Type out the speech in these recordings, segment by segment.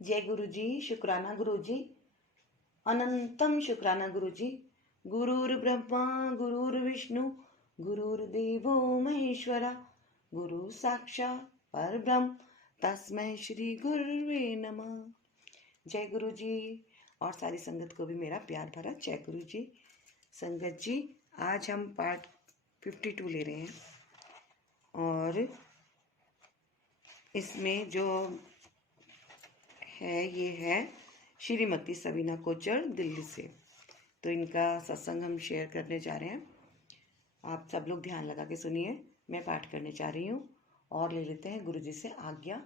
जय गुरु जी। शुक्राना गुरु जी। अनंतम शुक्राना गुरु जी। गुरुर्ब्रह्मा गुरुर्विष्णु गुरुर्देवो महेश्वरा गुरु साक्षात् परब्रह्म तस्मै श्री गुरुवे नमः। जय गुरु जी। और सारी संगत को भी मेरा प्यार भरा जय गुरु जी। संगत जी, आज हम पार्ट 52 ले रहे हैं और इसमें जो है ये है श्रीमती सबीना कोचर दिल्ली से। तो इनका सत्संग हम शेयर करने जा रहे हैं। आप सब लोग ध्यान लगा के सुनिए। मैं पाठ करने जा रही हूँ और ले लेते हैं गुरु जी से आज्ञा।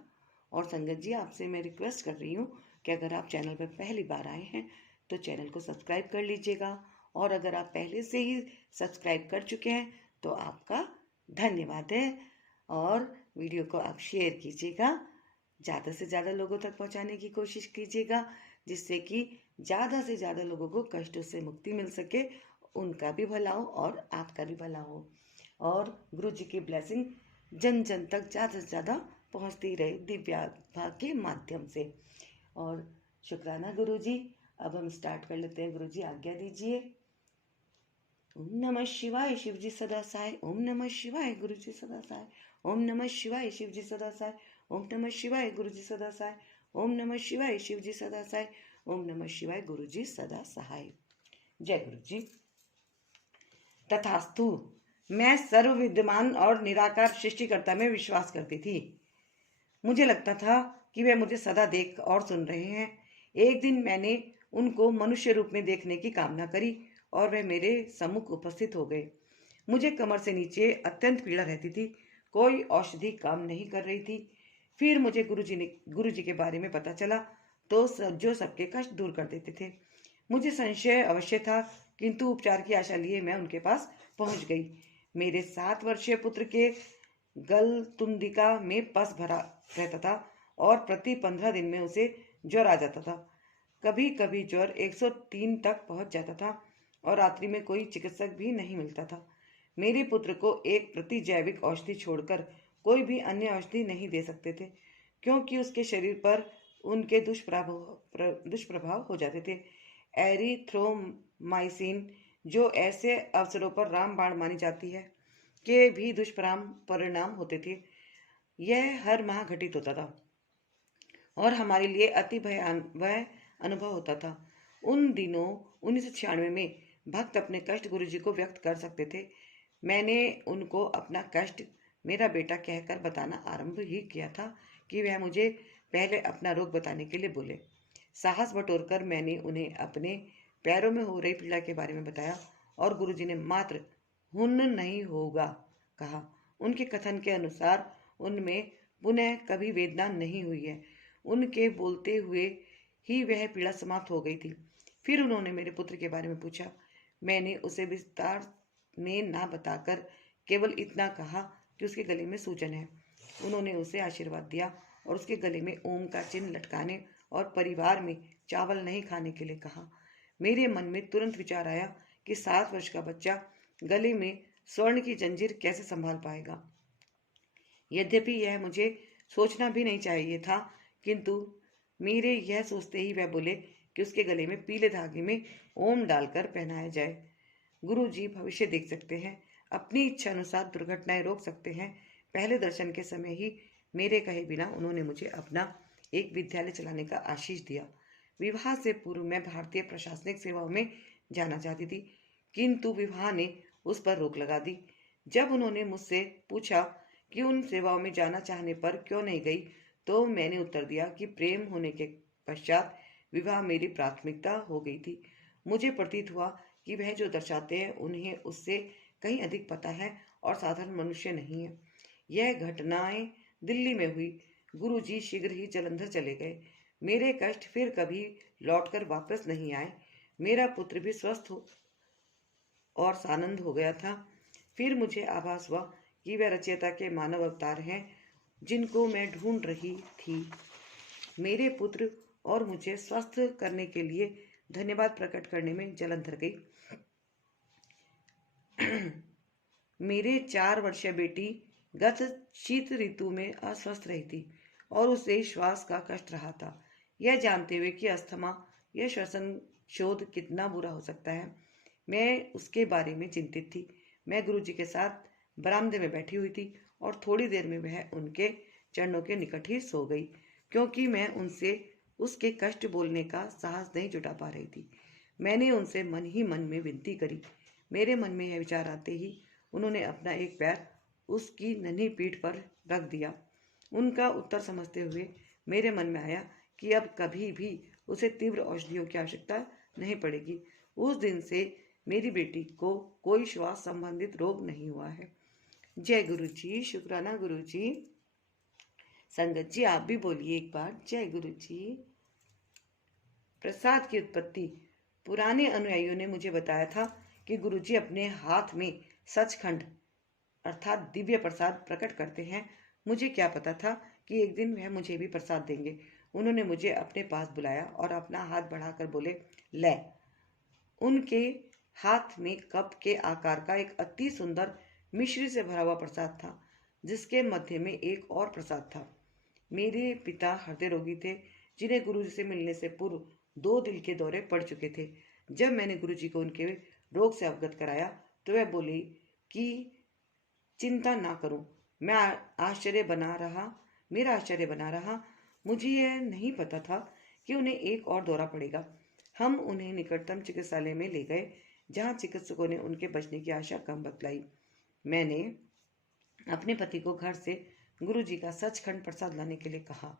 और संगत जी, आपसे मैं रिक्वेस्ट कर रही हूँ कि अगर आप चैनल पर पहली बार आए हैं तो चैनल को सब्सक्राइब कर लीजिएगा, और अगर आप पहले से ही सब्सक्राइब कर चुके हैं तो आपका धन्यवाद है। और वीडियो को आप शेयर कीजिएगा, ज़्यादा से ज़्यादा लोगों तक पहुंचाने की कोशिश कीजिएगा, जिससे कि ज़्यादा से ज़्यादा लोगों को कष्टों से मुक्ति मिल सके, उनका भी भला हो और आपका भी भला हो, और गुरु जी की ब्लेसिंग जन जन तक ज़्यादा से ज़्यादा पहुंचती रहे दिव्याभा के माध्यम से। और शुक्राना गुरु जी। अब हम स्टार्ट कर लेते हैं। गुरु जी आज्ञा दीजिए। ओम नमः शिवाय शिव जी सदा साय। ओम नमः शिवाय गुरु जी सदा साय। ओम नमः शिवाय शिव जी सदा साय। ओम नमः शिवाय गुरु जी सदा साय। ओम नमः शिवाय शिव जी सदा साय। ओम नमः शिवाय गुरु जी सदा सहाय। जय गुरु जी। तथास्तु। मैं सर्व विद्यमान और निराकार सृष्टिकर्ता में विश्वास करती थी। मुझे लगता था कि वे मुझे सदा देख और सुन रहे हैं। एक दिन मैंने उनको मनुष्य रूप में देखने की कामना करी और वे मेरे सम्मुख उपस्थित हो गए। मुझे कमर से नीचे अत्यंत पीड़ा रहती थी। कोई औषधि काम नहीं कर रही थी। फिर मुझे गुरु जी के बारे में पता चला तो जो सबके कष्ट दूर कर देते थे। मुझे संशय अवश्य था, किंतु उपचार की आशा लिए मैं उनके पास पहुंच गई। मेरे 7 वर्षीय पुत्र के गलतुंदिका में पस भरा रहता था और प्रति 15 दिन में उसे ज्वर आ जाता था। कभी कभी ज्वर 103 तक पहुंच जाता था और रात्रि में कोई चिकित्सक भी नहीं मिलता था। मेरे पुत्र को एक प्रतिजैविक औषधि छोड़कर कोई भी अन्य औषधि नहीं दे सकते थे, क्योंकि उसके शरीर पर उनके दुष्प्रभाव हो जाते थे। एरिथ्रोमाइसिन, जो ऐसे अवसरों पर रामबाण मानी जाती है, के भी दुष्परिणाम होते थे। यह हर माह घटित होता था और हमारे लिए अति भयावह अनुभव होता था। उन दिनों 1996 में भक्त अपने कष्ट गुरु जी को व्यक्त कर सकते थे। मैंने उनको अपना कष्ट मेरा बेटा कहकर बताना आरंभ ही किया था कि वह मुझे पहले अपना रोग बताने के लिए बोले। साहस बटोरकर मैंने उन्हें अपने पैरों में हो रही पीड़ा के बारे में बताया और गुरुजी ने मात्र हुन नहीं होगा कहा। उनके कथन के अनुसार उनमें पुनः कभी वेदना नहीं हुई है। उनके बोलते हुए ही वह पीड़ा समाप्त हो गई थी। फिर उन्होंने मेरे पुत्र के बारे में पूछा। मैंने उसे विस्तार में ना बताकर केवल इतना कहा कि उसके गले में सूजन है। उन्होंने उसे आशीर्वाद दिया और उसके गले में ओम का चिन्ह लटकाने और परिवार में चावल नहीं खाने के लिए कहा। मेरे मन में तुरंत विचार आया कि 7 वर्ष का बच्चा गले में स्वर्ण की जंजीर कैसे संभाल पाएगा। यद्यपि यह मुझे सोचना भी नहीं चाहिए था, किंतु मेरे यह सोचते ही वह बोले कि उसके गले में पीले धागे में ओम डालकर पहनाया जाए। गुरु जी भविष्य देख सकते हैं, अपनी इच्छा अनुसार दुर्घटनाएं रोक सकते हैं। पहले दर्शन के समय ही मेरे कहे बिना उन्होंने मुझे अपना एक विद्यालय चलाने का आशीष दिया। विवाह से पूर्व मैं भारतीय प्रशासनिक सेवाओं में जाना चाहती थी, किंतु विवाह ने उस पर रोक लगा दी। जब उन्होंने मुझसे पूछा कि उन सेवाओं में जाना चाहने पर क्यों नहीं गई, तो मैंने उत्तर दिया कि प्रेम होने के पश्चात विवाह मेरी प्राथमिकता हो गई थी। मुझे प्रतीत हुआ कि वह जो दर्शाते हैं उन्हें उससे कहीं अधिक पता है और साधारण मनुष्य नहीं है। यह घटनाएं दिल्ली में हुई। गुरुजी शीघ्र ही जलंधर चले गए। मेरे कष्ट फिर कभी लौटकर वापस नहीं आए। मेरा पुत्र भी स्वस्थ और सानंद हो गया था। फिर मुझे आभास हुआ कि वह रचयिता के मानव अवतार हैं जिनको मैं ढूंढ रही थी। मेरे पुत्र और मुझे स्वस्थ करने के लिए धन्यवाद प्रकट करने में जलंधर गई। मेरे 4 वर्षीय बेटी गत शीत ऋतु में अस्वस्थ रही थी और उसे श्वास का कष्ट रहा था। यह जानते हुए कि अस्थमा यह श्वसन शोध कितना बुरा हो सकता है, मैं उसके बारे में चिंतित थी। मैं गुरुजी के साथ बरामदे में बैठी हुई थी और थोड़ी देर में वह उनके चरणों के निकट ही सो गई, क्योंकि मैं उनसे उसके कष्ट बोलने का साहस नहीं जुटा पा रही थी। मैंने उनसे मन ही मन में विनती करी। मेरे मन में यह विचार आते ही उन्होंने अपना एक पैर उसकी नन्ही पीठ पर रख दिया। उनका उत्तर समझते हुए मेरे मन में आया कि अब कभी भी उसे तीव्र औषधियों की आवश्यकता नहीं पड़ेगी। उस दिन से मेरी बेटी को कोई श्वास संबंधित रोग नहीं हुआ है। जय गुरु जी। शुक्राना गुरु जी। संगत जी आप भी बोलिए एक बार, जय गुरु जी। प्रसाद की उत्पत्ति। पुराने अनुयायियों ने मुझे बताया था कि गुरुजी अपने हाथ में सचखंड अर्थात दिव्य प्रसाद प्रकट करते हैं। मुझे क्या पता था कि एक दिन वह मुझे भी प्रसाद देंगे। उन्होंने मुझे अपने पास बुलाया और अपना हाथ बढ़ाकर बोले, ले। उनके हाथ में कप के आकार का एक अति सुंदर मिश्री से भरा हुआ प्रसाद था, जिसके मध्य में एक और प्रसाद था। मेरे पिता हृदय रोगी थे, जिन्हें गुरुजी से मिलने से पूर्व 2 दिल के दौरे पड़ चुके थे। जब मैंने गुरुजी को उनके रोग से अवगत कराया तो वह बोली कि चिंता ना करूं। मैं आश्चर्य बना रहा मेरा आश्चर्य बना रहा। मुझे यह नहीं पता था कि उन्हें एक और दौरा पड़ेगा। हम उन्हें निकटतम चिकित्सालय में ले गए, जहां चिकित्सकों ने उनके बचने की आशा कम बतलाई। मैंने अपने पति को घर से गुरुजी का सचखंड प्रसाद लाने के लिए कहा।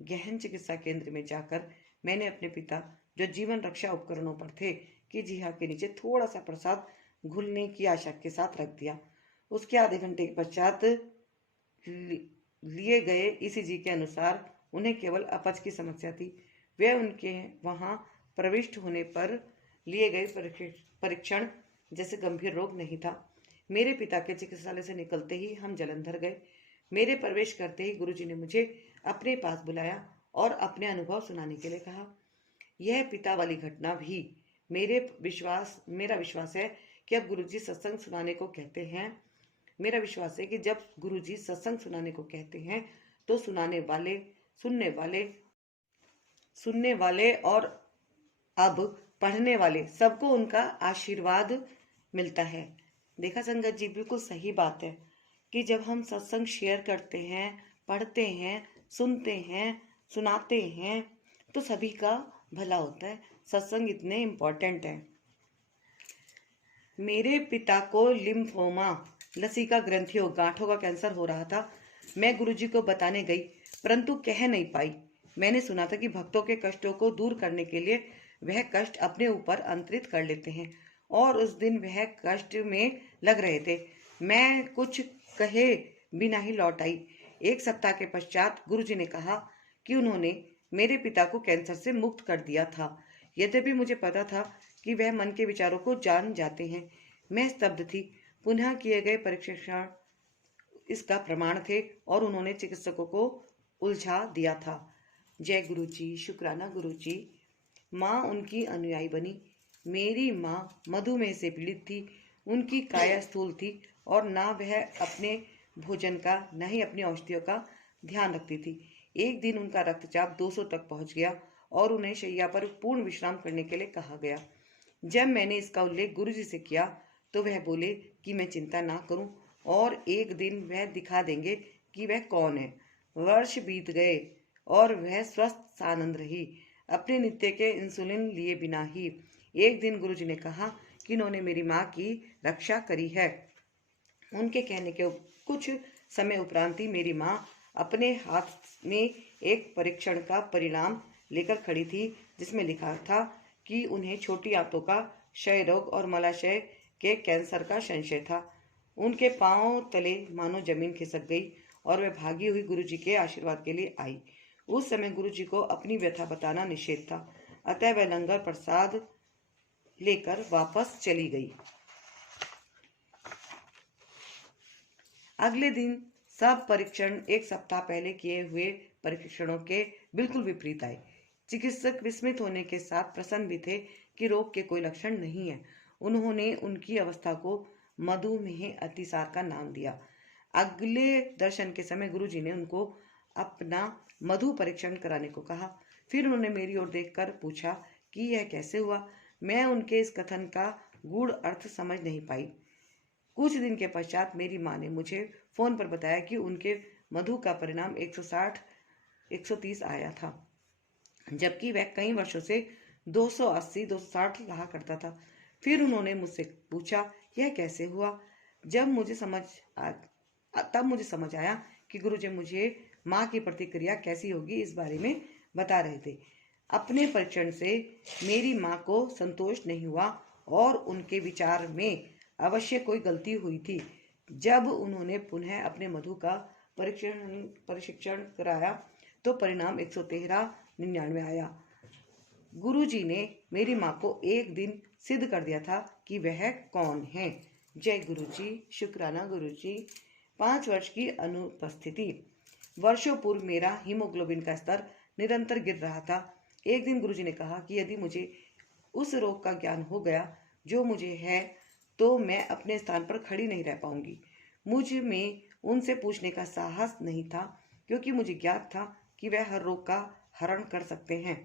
गहन चिकित्सा केंद्र में जाकर मैंने अपने पिता, जो जीवन रक्षा उपकरणों पर थे, की जीहा के नीचे थोड़ा सा प्रसाद घुलने की आशा के साथ रख दिया। उसके आधे घंटे के पश्चात लिए गए ईसीजी के अनुसार उन्हें केवल अपच की समस्या थी। वे उनके वहां प्रविष्ट होने पर लिए गए परीक्षण जैसे गंभीर रोग नहीं था। मेरे पिता के चिकित्सालय से निकलते ही हम जालंधर गए। मेरे प्रवेश करते ही गुरुजी ने मुझे अपने पास बुलाया और अपने अनुभव सुनाने के लिए कहा। यह पिता वाली घटना भी मेरा विश्वास है कि अब गुरुजी सत्संग सुनाने को कहते हैं। मेरा विश्वास है कि जब गुरुजी सत्संग सुनाने को कहते हैं तो सुनने वाले और अब पढ़ने वाले सबको उनका आशीर्वाद मिलता है। देखा संगत जी, बिल्कुल सही बात है कि जब हम सत्संग शेयर करते हैं, पढ़ते हैं, सुनते हैं, सुनाते हैं तो सभी का भला होता है। सत्संग इतने इम्पोर्टेंट है। मेरे पिता को लिम्फोमा, लसीका ग्रंथियों, गांठों का कैंसर हो रहा था। मैं गुरुजी को बताने गई, परंतु कह नहीं पाई। मैंने सुना था कि भक्तों के कष्टों को दूर करने के लिए वह कष्ट अपने ऊपर अंतरित कर लेते हैं, और उस दिन वह कष्ट में लग रहे थे। मैं कुछ कहे बिना ही लौट आई। 1 सप्ताह के पश्चात गुरुजी ने कहा कि उन्होंने मेरे पिता को कैंसर से मुक्त कर दिया था। यद्यपि मुझे पता था कि वह मन के विचारों को जान जाते हैं। मैं स्तब्ध थी। पुनः किए गए परीक्षण इसका प्रमाण थे और उन्होंने चिकित्सकों को उलझा दिया था। जय गुरु जी। शुक्राना गुरु जी। माँ उनकी अनुयायी बनी। मेरी माँ मधुमेह से पीड़ित थी। उनकी काया स्थूल थी और ना वह अपने भोजन का न ही अपनी औषधियों का ध्यान रखती थी। एक दिन उनका रक्तचाप 200 तक पहुंच गया और उन्हें शैया पर पूर्ण विश्राम करने के लिए कहा गया। जब मैंने इसका उल्लेख गुरुजी से किया तो वह बोले कि मैं चिंता ना करूं और एक दिन वह दिखा देंगे कि वह कौन है। वर्ष बीत गए और वह स्वस्थ आनंद रही, अपने नित्य के इंसुलिन लिए बिना ही। एक दिन गुरुजी ने कहा कि उन्होंने मेरी माँ की रक्षा करी है। उनके कहने के कुछ समय उपरांत ही मेरी माँ अपने हाथ में एक परीक्षण का परिणाम लेकर खड़ी थी, जिसमें लिखा था कि उन्हें छोटी आंतों का क्षय रोग और मलाशय के कैंसर का संशय था। उनके पांव तले मानो जमीन खिसक गई और वह भागी हुई गुरुजी के आशीर्वाद के लिए आई। उस समय गुरुजी को अपनी व्यथा बताना निषेध था, अतः वह लंगर प्रसाद लेकर वापस चली गई। अगले दिन सब परीक्षण 1 सप्ताह पहले किए हुए परीक्षणों के बिल्कुल विपरीत आए। चिकित्सक विस्मित होने के साथ प्रसन्न भी थे कि रोग के कोई लक्षण नहीं है। उन्होंने उनकी अवस्था को मधुमेह अतिसार का नाम दिया। अगले दर्शन के समय गुरुजी ने उनको अपना मधु परीक्षण कराने को कहा। फिर उन्होंने मेरी ओर देखकर पूछा कि यह कैसे हुआ। मैं उनके इस कथन का गूढ़ अर्थ समझ नहीं पाई। कुछ दिन के पश्चात मेरी माँ ने मुझे फोन पर बताया कि उनके मधु का परिणाम 160 130 आया था, जबकि वह कई वर्षों से 280 260 रहा करता था। फिर उन्होंने मुझसे पूछा यह कैसे हुआ। तब मुझे समझ आया कि गुरुजी मुझे माँ की प्रतिक्रिया कैसी होगी इस बारे में बता रहे थे। अपने परीक्षण से मेरी माँ को संतोष नहीं हुआ और उनके विचार में अवश्य कोई गलती हुई थी। जब उन्होंने पुनः अपने मधु का परीक्षण कराया तो परिणाम 113-99 आया। गुरुजी ने मेरी माँ को एक दिन सिद्ध कर दिया था कि वह कौन है। जय गुरुजी। शुक्राना गुरुजी। 5 वर्ष की अनुपस्थिति। वर्षों पूर्व मेरा हीमोग्लोबिन का स्तर निरंतर गिर रहा था। एक दिन गुरुजी ने कहा कि यदि मुझे उस रोग का ज्ञान हो गया जो मुझे है तो मैं अपने स्थान पर खड़ी नहीं रह पाऊंगी। मुझ में उनसे पूछने का साहस नहीं था, क्योंकि मुझे ज्ञात था कि वह हर रोग का हरण कर सकते हैं।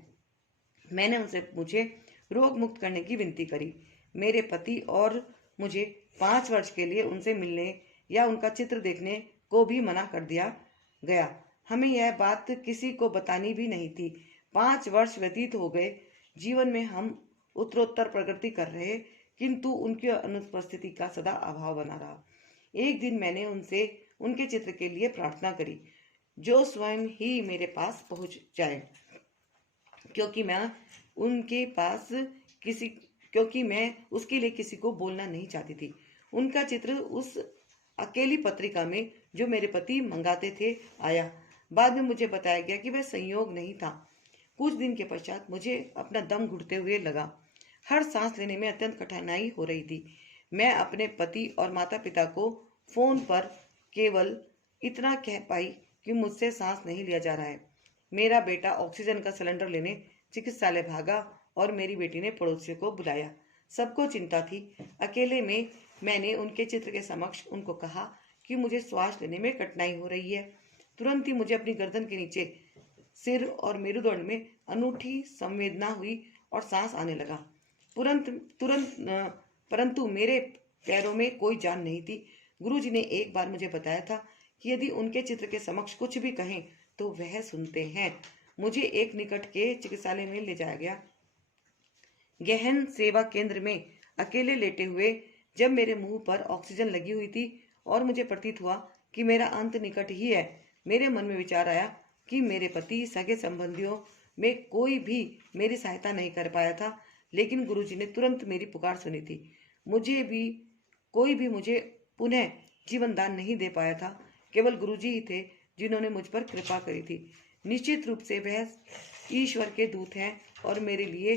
मैंने उनसे मुझे रोग मुक्त करने की विनती करी। मेरे पति और मुझे 5 वर्ष के लिए उनसे मिलने या उनका चित्र देखने को भी मना कर दिया गया। हमें यह बात किसी को बतानी भी नहीं थी। 5 वर्ष व्यतीत हो गए। जीवन में हम उत्तरोत्तर प्रगति कर रहे, किंतु उनकी अनुपस्थिति का सदा अभाव बना रहा। एक दिन मैंने उनसे उनके चित्र के लिए प्रार्थना करी, जो स्वयं ही मेरे पास पहुंच जाए, क्योंकि मैं उसके लिए किसी को बोलना नहीं चाहती थी। उनका चित्र उस अकेली पत्रिका में जो मेरे पति मंगाते थे आया। बाद में मुझे बताया गया कि वह संयोग नहीं था। कुछ दिन के पश्चात मुझे अपना दम घुटते हुए लगा। हर सांस लेने में अत्यंत कठिनाई हो रही थी। मैं अपने पति और माता पिता को फोन पर केवल इतना कह पाई कि मुझसे सांस नहीं लिया जा रहा है। मेरा बेटा ऑक्सीजन का सिलेंडर लेने चिकित्सालय भागा और मेरी बेटी ने पड़ोसियों को बुलाया। सबको चिंता थी। अकेले में मैंने उनके चित्र के समक्ष उनको कहा कि मुझे श्वास लेने में कठिनाई हो रही है। तुरंत ही मुझे अपनी गर्दन के नीचे, सिर और मेरुदंड में अनूठी संवेदना हुई और सांस आने लगा। परंतु मेरे पैरों में कोई जान नहीं थी। गुरुजी ने एक बार मुझे बताया था कि यदि उनके चित्र के समक्ष कुछ भी कहें तो वह सुनते हैं। मुझे एक निकट के चिकित्सालय में ले जाया गया। गहन सेवा केंद्र में अकेले लेटे हुए जब मेरे मुंह पर ऑक्सीजन लगी हुई थी और मुझे प्रतीत हुआ कि मेरा अंत निकट ही है, मेरे मन में विचार आया कि मेरे पति, सगे संबंधियों में कोई भी मेरी सहायता नहीं कर पाया था, लेकिन गुरुजी ने तुरंत मेरी पुकार सुनी थी। कोई भी मुझे पुनः जीवन दान नहीं दे पाया था। केवल गुरुजी ही थे जिन्होंने मुझ पर कृपा करी थी। निश्चित रूप से वह ईश्वर के दूत हैं और मेरे लिए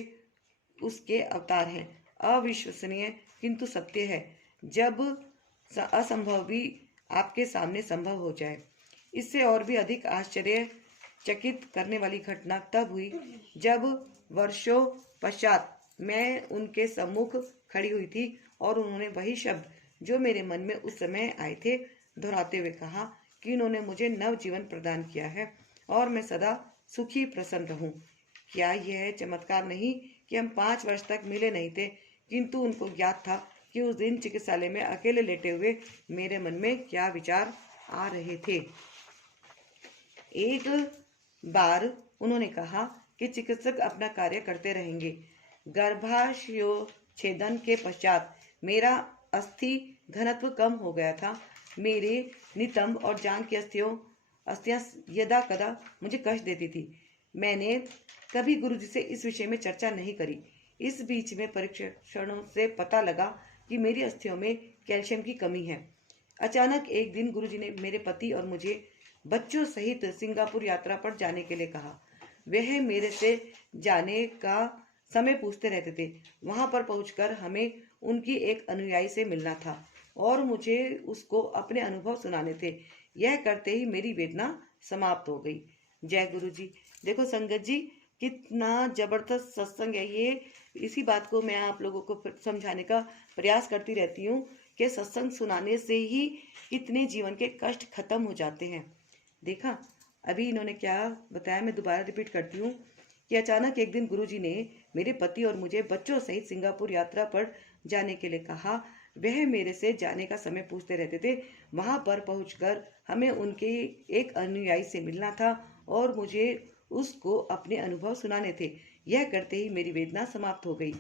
उसके अवतार हैं। अविश्वसनीय किंतु सत्य है, जब असंभव भी आपके सामने संभव हो जाए। इससे और भी अधिक आश्चर्यचकित करने वाली घटना तब हुई जब वर्षों पश्चात मैं उनके सम्मुख खड़ी हुई थी और उन्होंने वही शब्द जो मेरे मन में उस समय आए थे दोहराते हुए कहा कि उन्होंने मुझे नव जीवन प्रदान किया है और मैं सदा सुखी प्रसन्न रहूं। क्या यह चमत्कार नहीं कि हम 5 वर्ष तक मिले नहीं थे, किंतु उनको ज्ञात था कि उस दिन चिकित्सालय में अकेले लेटे हुए मेरे मन में क्या विचार आ रहे थे। एक बार उन्होंने कहा कि चिकित्सक अपना कार्य करते रहेंगे। गर्भाशयोच्छेदन के पश्चात मेरा अस्थि घनत्व कम हो गया था। मेरे नितंब और जांघ की अस्थियां यदा कदा मुझे कष्ट देती थी। मैंने कभी गुरुजी से इस विषय में चर्चा नहीं करी। इस बीच में परीक्षणों से पता लगा कि मेरी अस्थियों में कैल्शियम की कमी है। अचानक एक दिन गुरुजी ने मेरे पति और मुझे बच्चों सहित सिंगापुर यात्रा पर जाने के लिए कहा। वह मेरे से जाने का समय पूछते रहते थे। वहां पर पहुंचकर हमें उनकी एक अनुयायी से मिलना था और मुझे उसको अपने अनुभव सुनाने थे। यह करते ही मेरी वेदना समाप्त हो गई। जय गुरु जी। देखो संगत जी, कितना जबरदस्त सत्संग है ये। इसी बात को मैं आप लोगों को समझाने का प्रयास करती रहती हूँ कि सत्संग सुनाने से ही कितने जीवन के कष्ट खत्म हो जाते हैं। देखा, अभी इन्होंने क्या बताया, मैं दोबारा रिपीट करती हूँ कि अचानक एक दिन गुरुजी ने मेरे पति और मुझे बच्चों सहित सिंगापुर यात्रा पर जाने के लिए कहा। वह मेरे से जाने का समय पूछते रहते थे। वहां पर पहुंचकर हमें उनके एक अनुयायी से मिलना था और मुझे उसको अपने अनुभव सुनाने थे। यह करते ही मेरी वेदना समाप्त हो गई।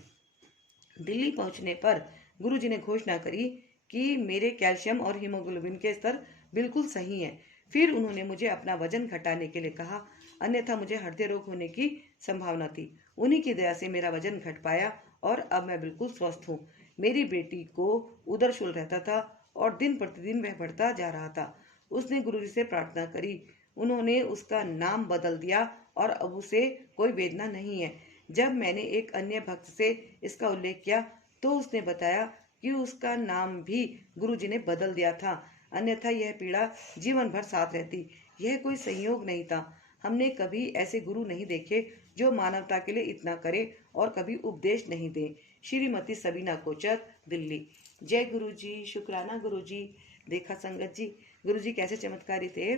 दिल्ली पहुंचने पर गुरुजी ने घोषणा करी कि मेरे कैल्शियम और हीमोग्लोबिन के स्तर बिल्कुल सही हैं। फिर उन्होंने मुझे अपना वजन घटाने के लिए कहा, अन्यथा मुझे हृदय रोग होने की संभावना थी। उन्हीं की दया से मेरा वजन घट पाया और अब मैं बिल्कुल स्वस्थ हूँ। मेरी बेटी को उदर शूल रहता था और दिन प्रतिदिन वह बढ़ता जा रहा था। उसने गुरुजी से प्रार्थना करी। उन्होंने उसका नाम बदल दिया और अब उसे कोई वेदना नहीं है। जब मैंने एक अन्य भक्त से इसका उल्लेख किया तो उसने बताया कि उसका नाम भी गुरुजी ने बदल दिया था, अन्यथा यह पीड़ा जीवन भर साथ रहती। यह कोई संयोग नहीं था। हमने कभी ऐसे गुरु नहीं देखे जो मानवता के लिए इतना करे और कभी उपदेश नहीं दे। श्रीमती सबीना कोचर, दिल्ली। जय गुरु जी, शुक्राना गुरु जी। देखा संगत जी, गुरु जी कैसे चमत्कारी थे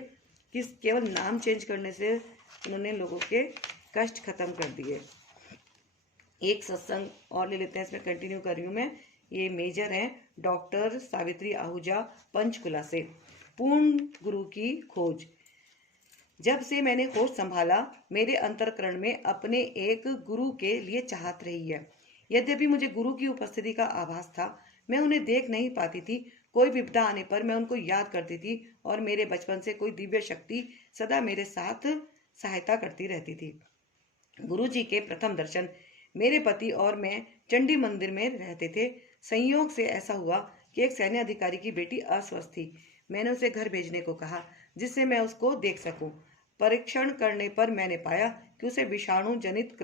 कि केवल नाम चेंज करने से उन्होंने लोगों के कष्ट खत्म कर दिए। एक सत्संग और ले लेते हैं, इसमें कंटिन्यू कर रही हूँ मैं। ये मेजर हैं डॉक्टर सावित्री आहूजा, पंचकुला से। पूर्ण गुरु की खोज। जब से मैंने होश संभाला, मेरे अंतरकरण में अपने एक गुरु के लिए चाहत रही है। यद्यपि मुझे गुरु की उपस्थिति का आभास था, मैं उन्हें देख नहीं पाती थी। कोई विपदा आने पर मैं उनको याद करती थी और मेरे बचपन से कोई दिव्य शक्ति सदा मेरे साथ सहायता करती रहती थी। गुरु जी के प्रथम दर्शन। मेरे पति और मैं चंडी मंदिर में रहते थे। संयोग से ऐसा हुआ कि एक सैन्य अधिकारी की बेटी अस्वस्थ थी। मैंने उसे घर भेजने को कहा जिससे मैं उसको देख सकूं। परीक्षण करने पर मैंने पाया कि उसे विषाणु जनित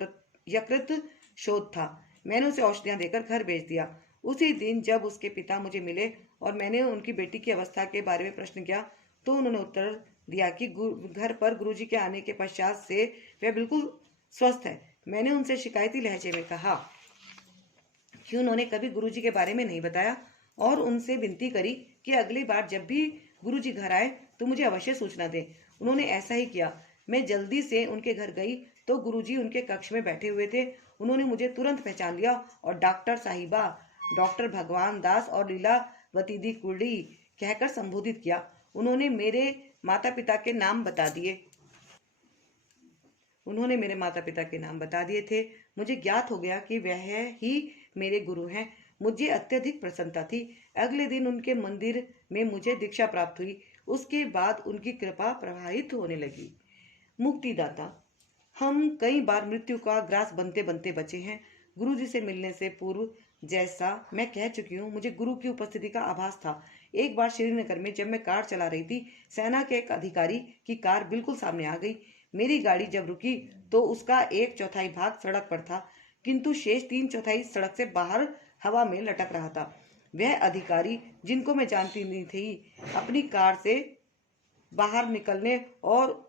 यकृत शोथ था। मैंने उसे औषधियां देकर घर भेज दिया। उसी दिन जब उसके पिता मुझे मिले और मैंने उनकी बेटी की अवस्था के बारे में प्रश्न किया तो उन्होंने उत्तर दिया कि घर पर गुरुजी के आने के पश्चात से वह बिल्कुल स्वस्थ है। मैंने उनसे शिकायती लहजे में कहा कि उन्होंने कभी गुरुजी के बारे में नहीं बताया और उनसे विनती करी कि अगली बार जब भी गुरुजी घर आए तो मुझे अवश्य सूचना दें। उन्होंने ऐसा ही किया। मैं जल्दी से उनके घर गई तो गुरुजी उनके कक्ष में बैठे हुए थे। उन्होंने मुझे तुरंत पहचान लिया और डॉक्टर साहिबा, डॉक्टर भगवान दास और लीलावती दी कुर्डी कहकर संबोधित किया। उन्होंने मेरे माता पिता के नाम बता दिए। थे। मुझे ज्ञात हो गया कि वह ही मेरे गुरु हैं। मुझे अत्यधिक प्रसन्नता थी। अगले दिन उनके मंदिर में मुझे दीक्षा प्राप्त हुई। उसके बाद उनकी कृपा प्रवाहित होने लगी। मुक्तिदाता। हम कई बार मृत्यु का ग्रास बनते बनते बचे हैं। गुरु जी से मिलने से पूर्व जैसा मैं कह चुकी हूँ, मुझे गुरु की उपस्थिति का आभास था। एक बार श्रीनगर में जब मैं कार चला रही थी, सेना के एक अधिकारी की कार बिल्कुल सामने आ गई। मेरी गाड़ी जब रुकी तो उसका 1/4 भाग सड़क पर था, किंतु शेष 3/4 सड़क से बाहर हवा में लटक रहा था। वह अधिकारी जिनको मैं जानती नहीं थी, अपनी कार से बाहर निकलने और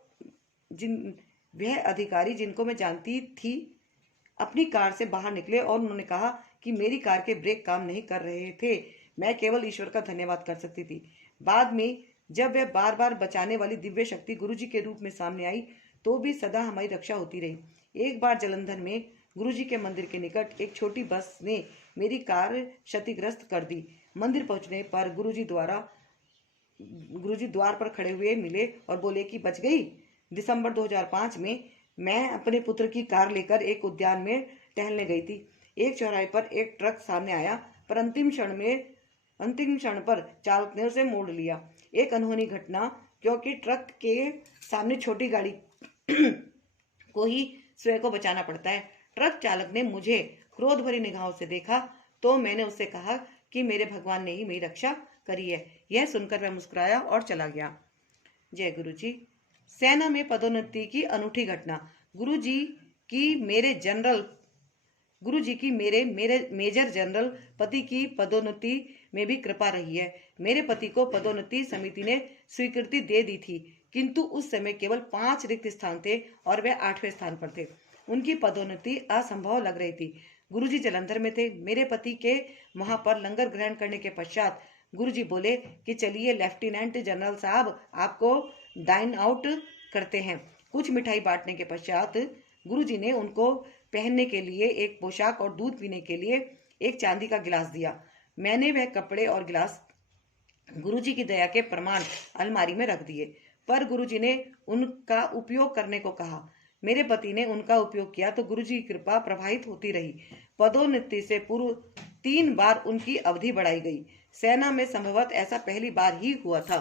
वह अधिकारी जिनको मैं जानती थी अपनी कार से बाहर निकले और उन्होंने कहा कि मेरी कार के ब्रेक काम नहीं कर रहे थे। मैं केवल ईश्वर का धन्यवाद कर सकती थी। बाद में जब वह बार बार बचाने वाली दिव्य शक्ति गुरुजी के रूप में सामने आई तो भी सदा हमारी रक्षा होती रही। एक बार जलंधर में गुरुजी के मंदिर के निकट एक छोटी बस ने मेरी कार क्षतिग्रस्त कर दी। मंदिर पहुंचने पर गुरुजी द्वार पर खड़े हुए मिले और बोले कि बच गई। दिसंबर 2005 में मैं अपने पुत्र की कार लेकर एक उद्यान में टहलने गई थी। एक चौराहे पर एक ट्रक सामने आया, पर अंतिम क्षण पर चालक ने उसे मोड़ लिया। एक अनहोनी घटना, क्योंकि ट्रक के सामने छोटी गाड़ी को ही स्वयं को बचाना पड़ता है। ट्रक चालक ने मुझे क्रोध भरी निगाहों से देखा तो मैंने उससे कहा कि मेरे भगवान ने ही मेरी रक्षा करी है। यह सुनकर वह मुस्कुराया और चला गया। जय गुरु जी। सेना में पदोन्नति की अनूठी घटना। गुरु जी की मेरे मेजर जनरल पति की पदोन्नति में भी कृपा रही है। मेरे पति को पदोन्नति समिति ने स्वीकृति दे दी थी, किंतु उस समय केवल 5 रिक्त स्थान थे और वे 8वें स्थान पर थे। उनकी पदोन्नति असंभव लग रही थी। गुरुजी जलंधर में थे। मेरे पति के वहां पर लंगर ग्रहण करने के पश्चात गुरुजी बोले कि चलिए लेफ्टिनेंट जनरल साहब, आपको डाइन आउट करते हैं। कुछ मिठाई बांटने के पश्चात गुरुजी ने उनको पहनने के लिए एक पोशाक और दूध पीने के लिए एक चांदी का गिलास दिया। मैंने वह कपड़े और गिलास गुरुजी की दया के प्रमाण अलमारी में रख दिए, पर गुरुजी ने उनका उपयोग करने को कहा। मेरे पति ने उनका उपयोग किया तो गुरुजी की कृपा प्रभावित होती रही। पदोन्नति से पूर्व 3 बार उनकी अवधि बढ़ाई गई। सेना में संभवतः ऐसा पहली बार ही हुआ था।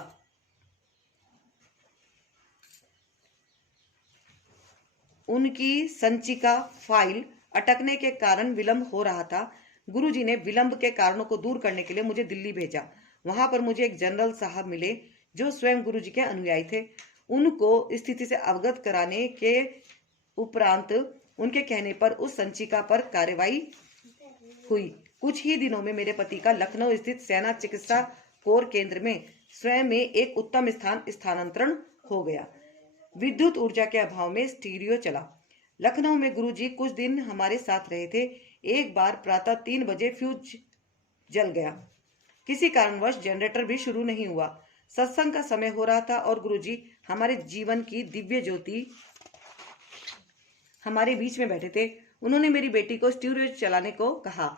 उनकी संचिका फाइल अटकने के कारण विलंब हो रहा था। गुरुजी ने विलंब के कारणों को दूर करने के लिए मुझे दिल्ली भेजा। वहां पर मुझे एक जनरल साहब मिले जो स्वयं गुरुजी के अनुयायी थे। उनको स्थिति से अवगत कराने के उपरांत उनके कहने पर उस संचिका पर कार्रवाई हुई। कुछ ही दिनों में मेरे पति का लखनऊ स्थित सेना चिकित्सा कोर केंद्र में स्वयं में एक उत्तम स्थानांतरण हो गया। विद्युत ऊर्जा के अभाव में स्टीरियो चला। लखनऊ में गुरुजी कुछ दिन हमारे साथ रहे थे। एक बार प्रातः 3 बजे फ्यूज जल गया। किसी कारणवश जनरेटर भी शुरू नहीं हुआ। सत्संग का समय हो रहा था और गुरुजी हमारे जीवन की दिव्य ज्योति हमारे बीच में बैठे थे। उन्होंने मेरी बेटी को स्टीरियो चलाने को कहा।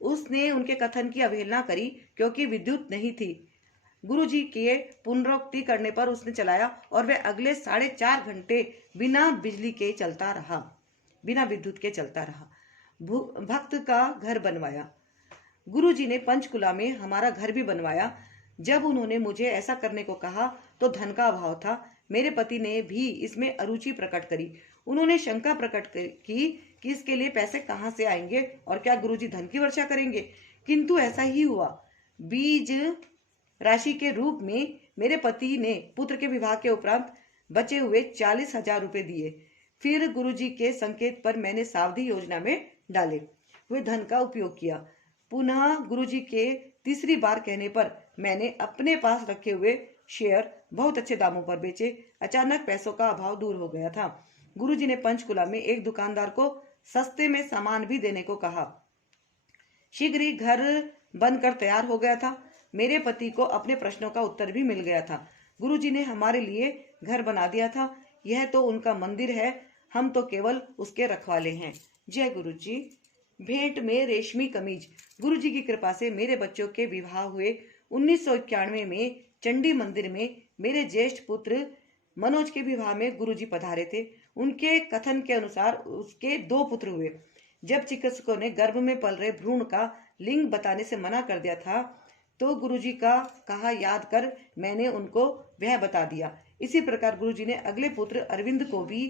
उसने उनके कथन की अवहेलना करी क्योंकि विद्युत नहीं थी। गुरुजी के पुनरोक्ति करने पर उसने चलाया और वह अगले 4.5 घंटे बिना बिजली के चलता रहा, बिना विद्युत के चलता रहा। भक्त का घर बनवाया। गुरुजी ने पंचकुला में हमारा घर भी बनवाया। जब उन्होंने मुझे ऐसा करने को कहा तो धन का अभाव था। मेरे पति ने भी इसमें अरुचि प्रकट करी। उन्होंने शंका प्रकट की कि इसके लिए पैसे कहाँ से आएंगे और क्या गुरुजी धन की वर्षा करेंगे। किंतु ऐसा ही हुआ। बीज राशि के रूप में मेरे पति ने पुत्र के विवाह के उपरांत बचे हुए 40,000 रुपए दिए। फिर गुरुजी के संकेत पर मैंने सावधि योजना में डाले हुए धन का उपयोग किया। पुनः गुरुजी के तीसरी बार कहने पर मैंने अपने पास रखे हुए शेयर बहुत अच्छे दामों पर बेचे। अचानक पैसों का अभाव दूर हो गया था। गुरुजी ने पंचकुला में एक दुकानदार को सस्ते में सामान भी देने को कहा। शीघ्र ही घर बनकर तैयार हो गया था। मेरे पति को अपने प्रश्नों का उत्तर भी मिल गया था। गुरुजी ने हमारे लिए घर बना दिया था। यह तो उनका मंदिर है, हम तो केवल उसके रखवाले हैं। जय गुरुजी। भेंट में रेशमी कमीज। गुरुजी की कृपा से मेरे बच्चों के विवाह हुए। 1991 में चंडी मंदिर में मेरे ज्येष्ठ पुत्र मनोज के विवाह में गुरुजी पधारे थे। उनके कथन के अनुसार उसके 2 पुत्र हुए। जब चिकित्सकों ने गर्भ में पल रहे भ्रूण का लिंग बताने से मना कर दिया था तो गुरुजी का कहा याद कर मैंने उनको वह बता दिया। इसी प्रकार गुरुजी ने अगले पुत्र अरविंद को भी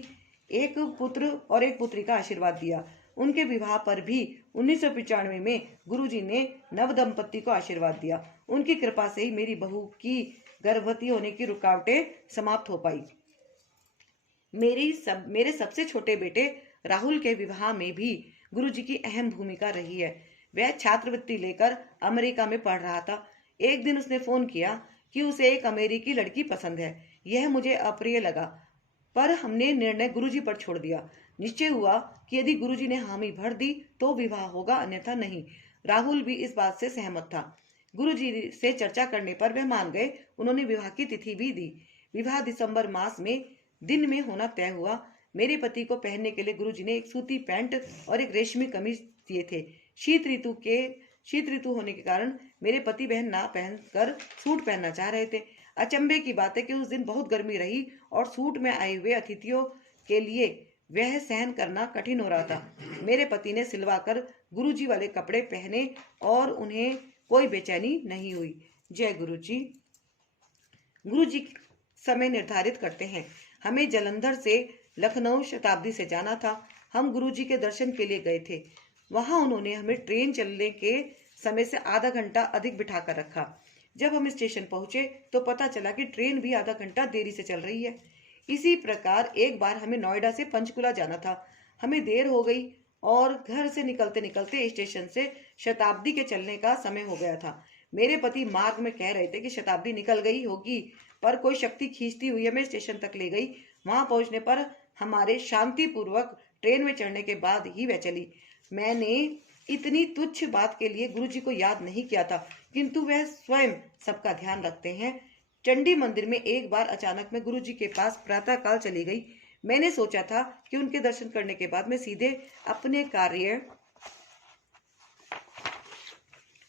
एक पुत्र और एक पुत्री का आशीर्वाद दिया। उनके विवाह पर भी 1995 में गुरुजी ने नव दंपति को आशीर्वाद दिया। उनकी कृपा से ही मेरी बहू की गर्भवती होने की रुकावटें समाप्त हो पाई। मेरे सबसे छोटे बेटे राहुल के विवाह में भी गुरुजी की अहम भूमिका रही है। वह छात्रवृत्ति लेकर अमेरिका में पढ़ रहा था। एक दिन उसने फोन किया कि उसे एक अमेरिकी लड़की पसंद है। यह मुझे अप्रिय लगा, पर हमने निर्णय गुरुजी पर छोड़ दिया। निश्चय हुआ कि यदि गुरुजी ने हामी भर दी तो विवाह होगा, अन्यथा नहीं। राहुल भी इस बात से सहमत था। गुरुजी से चर्चा करने पर वह मान गए। उन्होंने विवाह की तिथि भी दी। विवाह दिसंबर मास में दिन में होना तय हुआ। मेरे पति को पहनने के लिए गुरुजी ने एक सूती पैंट और एक रेशमी कमीज दिए थे। शीत ऋतु होने के कारण मेरे पति बहन ना पहनकर सूट पहनना चाह रहे थे। अचंभे की बात है कि उस दिन बहुत गर्मी रही और सूट में आए हुए अतिथियों के लिए वह सहन करना कठिन हो रहा था। मेरे पति ने सिलवाकर गुरुजी वाले कपड़े पहने और उन्हें कोई बेचैनी नहीं हुई। जय गुरुजी। गुरुजी समय निर्धारित करते हैं। हमें जालंधर से लखनऊ शताब्दी से जाना था। हम गुरुजी के दर्शन के लिए गए थे। वहां उन्होंने हमें ट्रेन चलने के समय से आधा घंटा अधिक बिठाकर रखा। जब हम स्टेशन पहुंचे तो पता चला कि ट्रेन भी आधा घंटा देरी से चल रही है। इसी प्रकार एक बार हमें नोएडा से पंचकुला जाना था। हमें देर हो गई और घर से निकलते निकलते स्टेशन से शताब्दी के चलने का समय हो गया था। मेरे पति मार्ग में कह रहे थे कि शताब्दी निकल गई होगी, पर कोई शक्ति खींचती हुई हमें स्टेशन तक ले गई। वहां पहुंचने पर हमारे शांतिपूर्वक ट्रेन में चढ़ने के बाद ही वह चली। मैंने इतनी तुच्छ बात के लिए गुरुजी को याद नहीं किया था, किंतु वह स्वयं सबका ध्यान रखते हैं। चंडी मंदिर में एक बार अचानक मैं गुरुजी के पास प्रातःकाल चली गई। मैंने सोचा था कि उनके दर्शन करने के बाद मैं सीधे अपने कार्य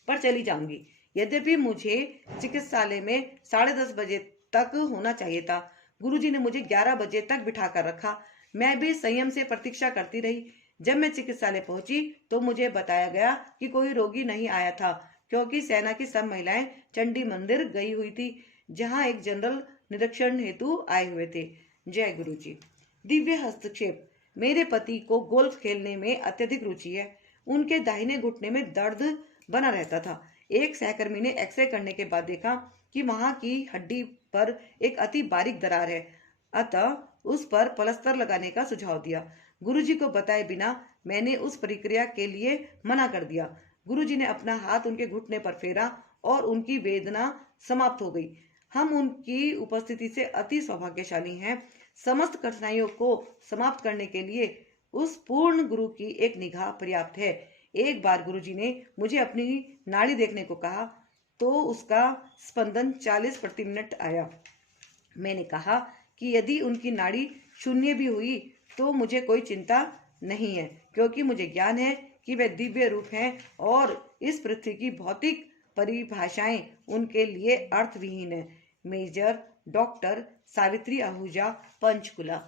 पर चली जाऊंगी। यद्यपि मुझे चिकित्सालय में 10:30 बजे तक होना चाहिए था। गुरुजी ने मुझे 11 बजे तक बिठा कर रखा। मैं भी संयम से प्रतीक्षा करती रही। जब मैं चिकित्सालय पहुंची तो मुझे बताया गया कि कोई रोगी नहीं आया था, क्योंकि सेना की सब महिलाएं चंडी मंदिर गई हुई थी, जहां एक जनरल निरीक्षण हेतु आए हुए थे। जय गुरु जी। दिव्य हस्तक्षेप। मेरे पति को गोल्फ खेलने में अत्यधिक रुचि है। उनके दाहिने घुटने में दर्द बना रहता था। एक सहकर्मी ने एक्सरे करने के बाद देखा कि वहां की हड्डी पर एक अति बारीक दरार है, अतः उस पर प्लास्टर लगाने का सुझाव दिया। गुरुजी को बताए बिना मैंने उस प्रक्रिया के लिए मना कर दिया। गुरुजी ने अपना हाथ उनके घुटने पर फेरा और उनकी वेदना समाप्त हो गई। हम उनकी उपस्थिति से अति सौभाग्यशाली हैं। समस्त कठिनाइयों को समाप्त करने के लिए उस पूर्ण गुरु की एक निगाह पर्याप्त है। एक बार गुरुजी ने मुझे अपनी नाड़ी देखने को कहा तो उसका स्पंदन 40 प्रति मिनट आया। मैंने कहा कि यदि उनकी नाड़ी शून्य भी हुई तो मुझे कोई चिंता नहीं है, क्योंकि मुझे ज्ञान है कि वे दिव्य रूप हैं और इस पृथ्वी की भौतिक परिभाषाएं उनके लिए अर्थविहीन है। Major doctor Savitri Ahuja, Panchkula.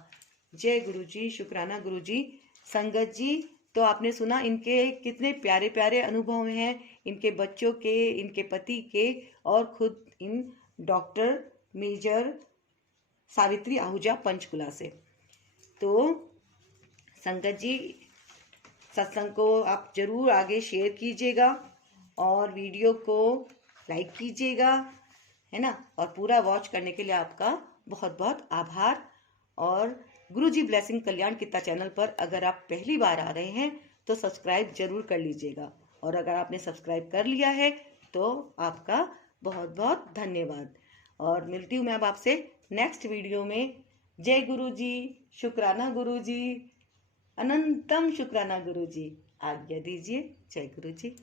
जय गुरु जी, शुक्राना गुरु जी। संगत जी, तो आपने सुना इनके कितने प्यारे प्यारे अनुभव हैं, इनके बच्चों के, इनके पति के और खुद in doctor major Savitri Ahuja Panchkula से। तो संगत जी, सत्संग को आप जरूर आगे शेयर कीजिएगा और वीडियो को लाइक कीजिएगा, है ना। और पूरा वॉच करने के लिए आपका बहुत बहुत आभार। और गुरुजी ब्लेसिंग कल्याण कित्ता चैनल पर अगर आप पहली बार आ रहे हैं तो सब्सक्राइब जरूर कर लीजिएगा, और अगर आपने सब्सक्राइब कर लिया है तो आपका बहुत बहुत धन्यवाद। और मिलती हूँ मैं अब आपसे नेक्स्ट वीडियो में। जय गुरु जी, शुक्राना गुरु जी, अनंतम शुक्राना गुरु जी। आज्ञा दीजिए। जय गुरु जी।